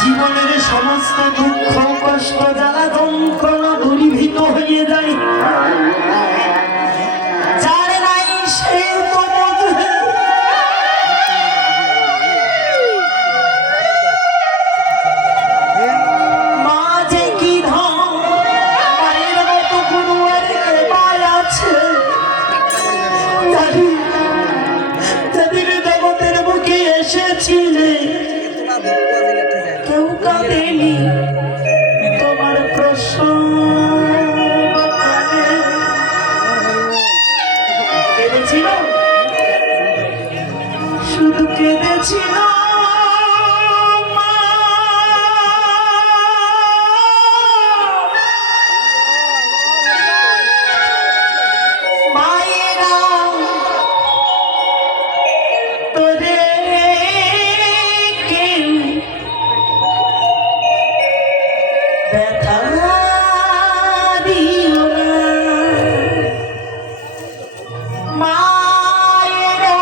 জীবনের সমস্ত দুঃখ কষ্ট জ্বালা যন্ত্রণা দূরীভূত হয়ে যায়। যার নাই সে তো বোঝে। মা যে কি ধন, মায়ের মতো গুরু আর কে পায় আছে। যাদের জগতের বুকে এসেছিলে কেউ কাঁদেনি তোমার প্রশ্ন কেঁদেছিল, শুধু কেঁদেছিল মায়েরা তোরে কেউ ব্যথা দিও না। মায়েরা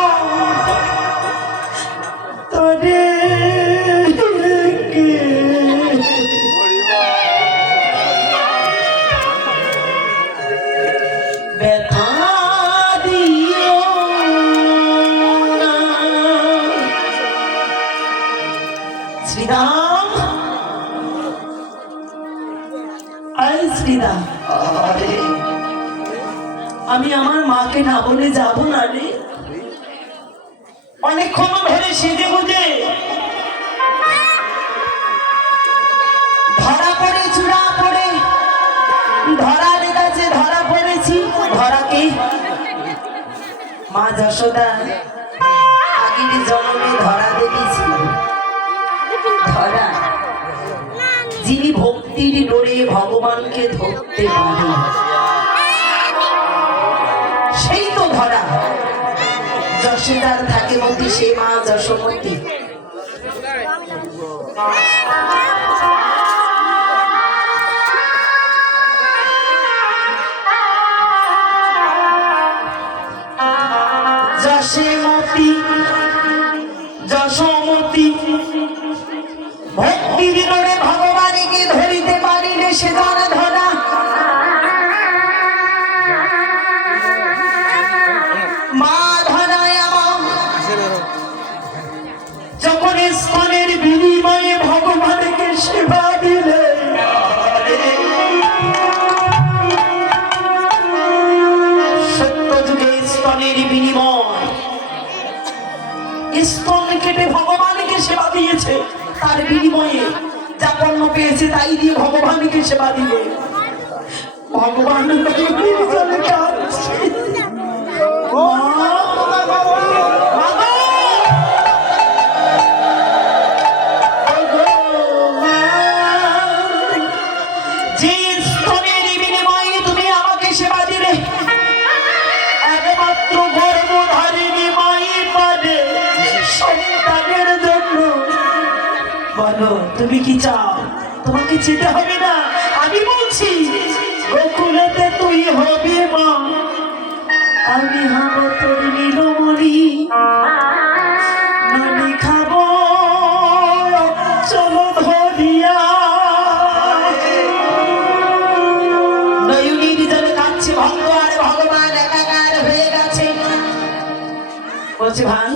তোরে ব্যথা দিও না। শ্রীরাম শ্রীরাম, আমি আমার মাকে না বলে যাব না রে। অনেকক্ষণ ধরে সেজে বুঝে ধরা পড়ে চূড়া পড়ে ধরা লেগেছে, ধরা পড়েছি। ধরাকে মা যশোদা আগের জন্মে ধরা দেখেছি। ধরা যিনি ভক্তির ডোরে ভগবানকে ধরতে পারে, সেই তো ধরা। যশোদার থাকে মতি, সে মা যশোমতী। যশোমতী যশোমতী ভক্তির ডোরে ভগবানকে ধরিতে পারিলে সে তার ধরা। মা ধরায় যখন স্তনের বিনিময়ে ভগবানকে সেবা দিলে, সত্য যুগে স্তনের বিনিময়, স্তন কেটে ভগবানকে সেবা দিয়েছে। তার বিনিময়ে যা পণ্য পেয়েছে তাই দিয়ে ভগবানকে সেবা দিলে ভগবান যে স্তনের বিনিময়ে তুমি আমাকে সেবা দিলে, একমাত্র গর্ভধারিণী মাই পাবে সন্তানের জন্য। বলো তুমি কি চাও? তোমাকে যেতে হবে না, আমি বলছি গোকুলেতে তুই হবি মা, আমি হব তোর নীলমণি। ননি খাবো চলো ধরিয়া। নয়নীর জলে কাঁদছে ভক্ত, আর ভগবান একাকার হয়ে গেছে। বলছে ভাই,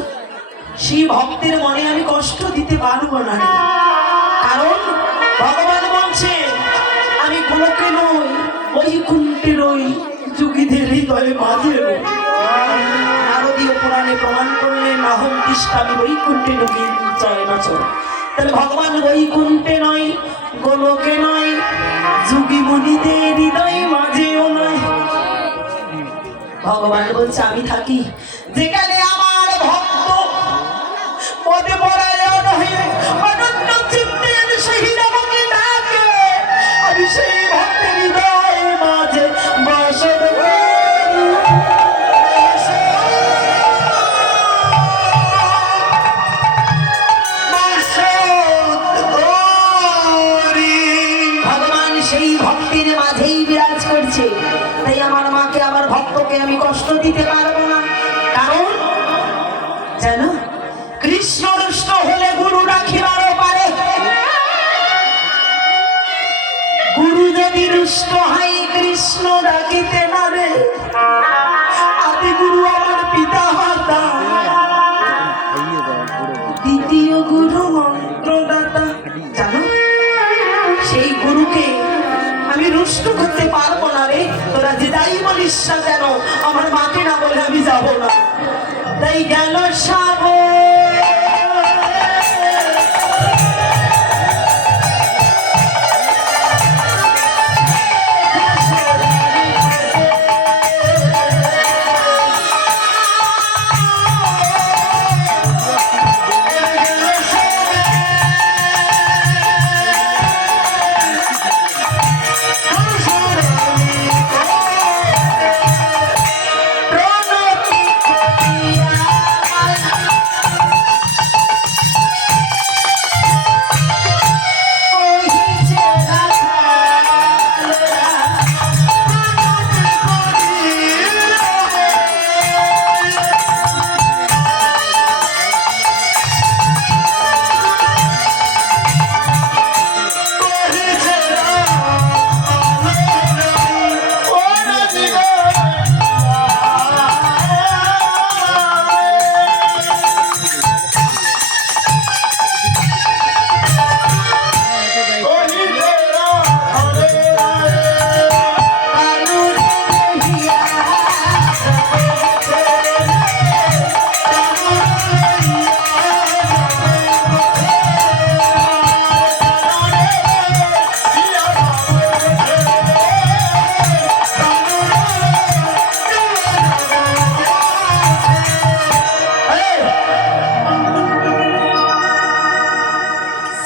সেই ভক্তের মনে আমি কষ্ট দিতে পারবো না, কারণ ভগবান বলছে আমি গোলকে নই, বৈকুণ্ঠে রই, যোগীদের হৃদয়ে মাঝে রই। নারদীয় পুরাণে প্রমাণ করলে নাহম তিষ্ঠা, আমি বৈকুণ্ঠে ঢুকি চয় নাচর। তাহলে ভগবান বৈকুণ্ঠে নয়, গোলকে নয়, যোগী মুনিদের হৃদয় মাঝেও নয়। ভগবান বলছে আমি থাকি যেখানে আমার ভক্ত পদে পরায়ণ হয়ে অনন্য চিত্তের সহিত আমাকে ডাকে, আমি সেই ভক্তের হৃদয় মাঝে বাসর ভগবান সেই ভক্তির মাঝেই বিরাজ করছে। আছে, তাই আমার মাকে আমার ভক্তকে আমি কষ্ট দিতে পারবো না। কারণ জানো, কৃষ্ণ রুষ্ট হলে গুরু রাখিবারও পারে, গুরু যদি রুষ্ট হয় কৃষ্ণ রাখিতে পারে। আদি গুরু আমার পিতা মাতা, দ্বিতীয় গুরু মন্ত্রদাতা। জানো, সেই গুরুকে আমি রুষ্ট করতে পারবো না রে। তোরা যে যাই বলিস না কেন, আমার মাকে না বলে আমি যাব না। তাই গেল সাবো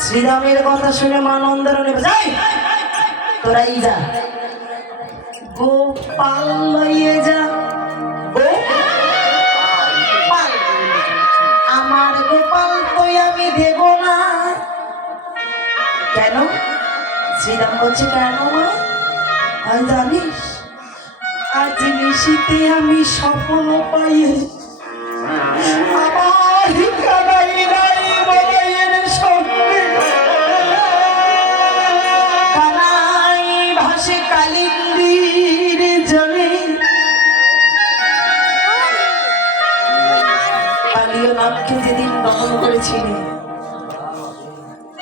শ্রীরামের কথা শুনে মা নন্দনে যাই, তোরাই যা, গোপাল লইয়ে যা। গোপাল, আমার গোপাল তুই আমি দেব না। কেন? শ্রীরাম বলছে কেন মা? আর জানিস, আজ নিশীতে আমি স্বপ্ন পাই আমার কানাই নাই বলাইয়ের সঙ্গে কানাই ভাসে কালিন্দির জলে। কালীয়নাথকে যেদিন দমন করেছিলেন,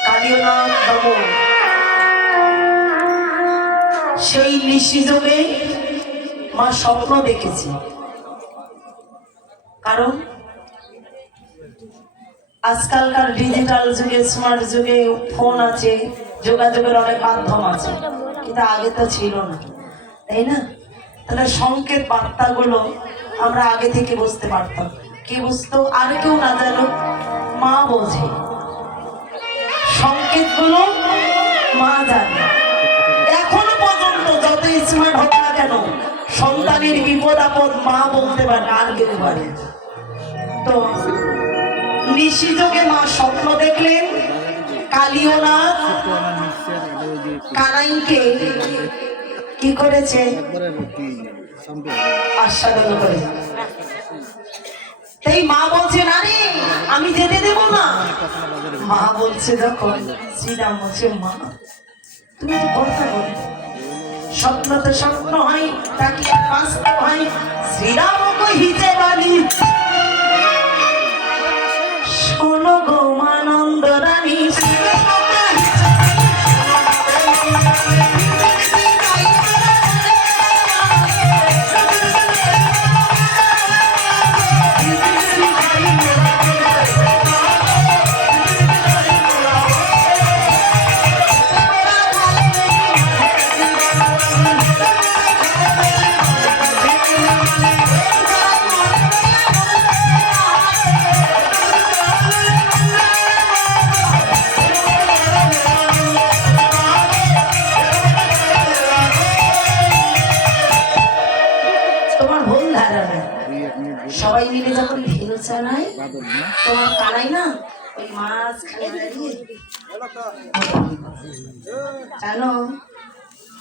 কালীয়নাথ দমন, সেই নিশিযোগে মা স্বপ্ন দেখেছে। কারণ আজকালকার ডিজিটাল যুগে, স্মার্ট যুগে ফোন আছে, যোগাযোগের অনেক মাধ্যম আছে, কিন্তু আগে তো ছিল না, তাই না? তাহলে সংকেত বার্তাগুলো আমরা আগে থেকে বুঝতে পারতাম। কে বুঝতো? আর কেউ না জানো, মা বোঝে সংকেতগুলো, মা জানে। এখনো পর্যন্ত যত স্মার্ট হোক না কেন, সন্তানের বিপদ আপদ মা বলতে পারে, আর কেউ পারে। তো নিশিযোগে মা স্বপ্ন দেখলেন, কালীয়নাথ কানাইকে কি করেছে? আস্বাদন করে। তাই মা বলছে না রে, আমি যেতে দেব না। মা বলছে, যখন শ্রীরাম বলছে, মা তুমি তো কথা বলো, স্বপ্ন তো স্বপ্ন হয়, তাকে বাস্তব হয়। শ্রীরাম কহিছে বাণী, শোনো গো মানন্দ রানী, সবাই মিলে যখন ঢেউ চালায়, তোমার কানাই না ওই মাছ খানে দাঁড়িয়ে জানো,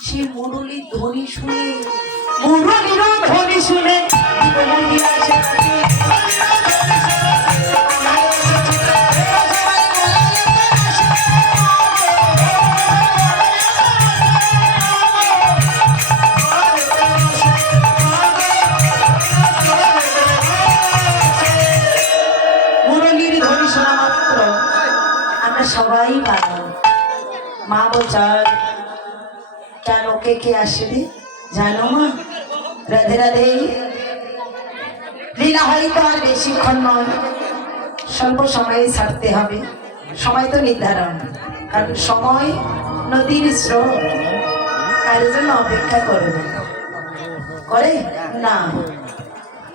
সেই মুরলীর ধ্বনি শুনে, মুরলীর ধ্বনি শুনে মন্দির আসে সবাই পাগল। মা বলছার কেন কে কে আসবে জানো মা? রাধে রাধে। লীলা হয়তো আর বেশিক্ষণ নয়, স্বল্প সময়ে ছাড়তে হবে। সময় তো নির্ধারণ, কারণ সময় নদীর স্রোত, কার জন্য অপেক্ষা করবে করে না।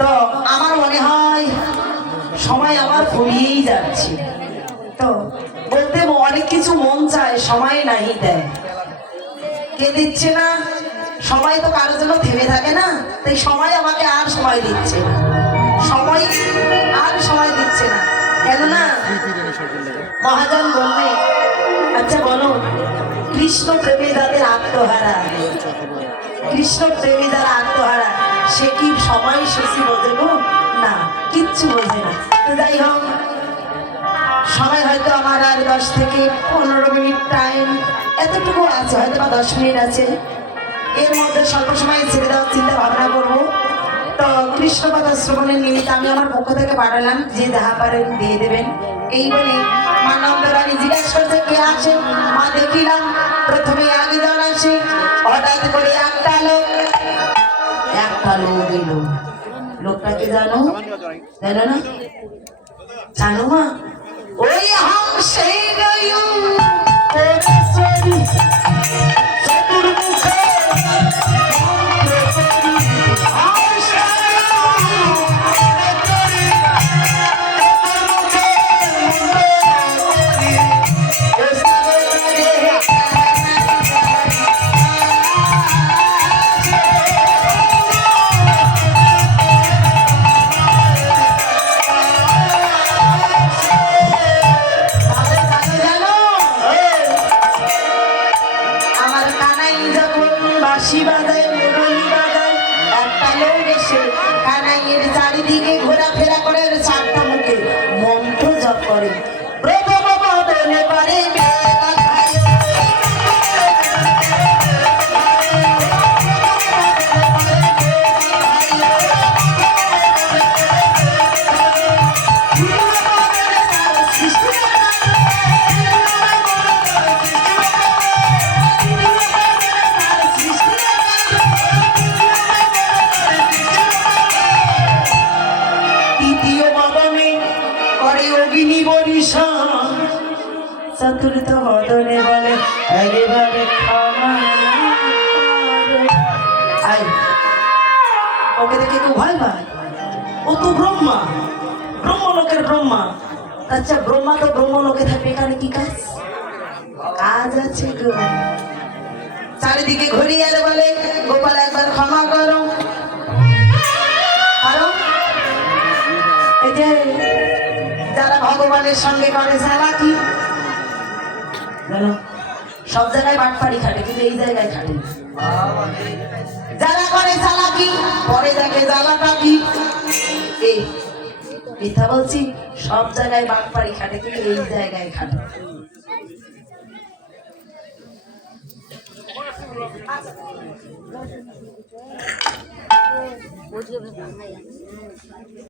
তো আমার মনে হয় সময় আবার ফুরিয়েই যাচ্ছে। তো বলতে অনেক কিছু মন চায়, সময় নাই দেয়। কে দিচ্ছে না? সময় তো কারোর জন্য থেমে থাকে না, তাই সময় আমাকে আর সময় দিচ্ছে না, সময় আর সময় দিচ্ছে না। কেননা মহাজন বললে, আচ্ছা বলো, কৃষ্ণ প্রেমী যাদের আত্মহারা, কৃষ্ণ প্রেমী যারা আত্মহারা, সে কি সময় শেষই বোঝে গো? না, কিচ্ছু বোঝে না। তো যাই হোক, সময় হয়তো আমার আর 10 থেকে 15 মিনিট টাইম এতটুকু আছে, হয়তো বা 10 মিনিট আছে। এর মধ্যে স্বল্প সময়ে ছেড়ে দেওয়ার চিন্তা ভাবনা করবো। তো কৃষ্ণ কথা শ্রবণের নিমিত্তে আমি আমার পক্ষ থেকে পাঠালাম, যে যাহা পারেন দিয়ে দেবেন। এই বলে মা নন্দরানী জিজ্ঞাসা করছে কে আছেন। মা দেখিলাম প্রথমে আগে জন আসে, হঠাৎ করে একটা লোক এলো। লোকটাকে জানো? জানো না? জানো মা? ওই হামসে গয়ু চতুর্মুখে চারিদিকে ঘোরাফেরা করে, 4টা মুখে মন্ত্র জপ করে। প্রথম বদলে পারে চতুর্থ বদনে বলে একেবারে ক্ষমা। ওকে দেখে কেউ ভয় পায়? ও তো ব্রহ্মা, ব্রহ্মলোকের ব্রহ্মা। আচ্ছা ব্রহ্মা তো ব্রহ্মলোকে থাকবে, এখানে কি কাজ? কাজ আছে গো। চারিদিকে ঘুরিয়ে বলে গোপাল একবার ক্ষমা করো। কারণ এই যে যারা ভগবানের সঙ্গে করে চালাকি, সব জায়গায় বাটপাড়ি খাটে, কিন্তু এই জায়গায় খাটে। যারা করে চালাকি পরে দেখে জ্বালাটা কি। এই মিথ্যা বলছি? সব জায়গায় বাটপাড়ি খাটে, কিন্তু এই জায়গায় খাটে।